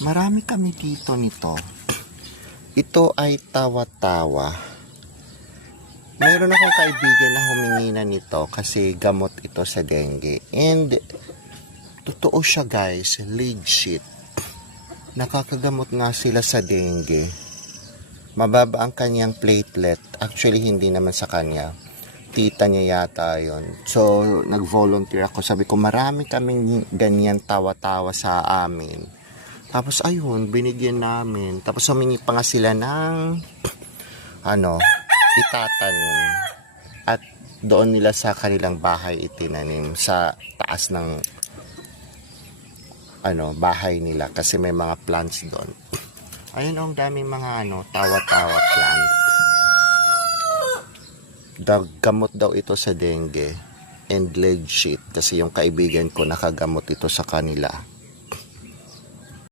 Marami kami dito nito. Ito ay tawa-tawa. Mayroon akong kaibigan na humingi na nito kasi gamot ito sa dengue. And totoo siya guys, legit. Nakakagamot nga sila sa dengue. Mababa ang kanyang platelet. Actually, hindi naman sa kanya. Tita niya yata yon. So, nag-volunteer ako. Sabi ko, marami kaming ganyan tawa-tawa sa amin. Tapos, ayun, binigyan namin. Tapos, humingi pa nga sila ng, itatanim. At doon nila sa kanilang bahay itinanim. Sa taas ng, bahay nila. Kasi may mga plants doon. Ayun, ang daming mga, tawa-tawa plant. Gamot daw ito sa dengue and legit kasi yung kaibigan ko nakagamot ito sa kanila.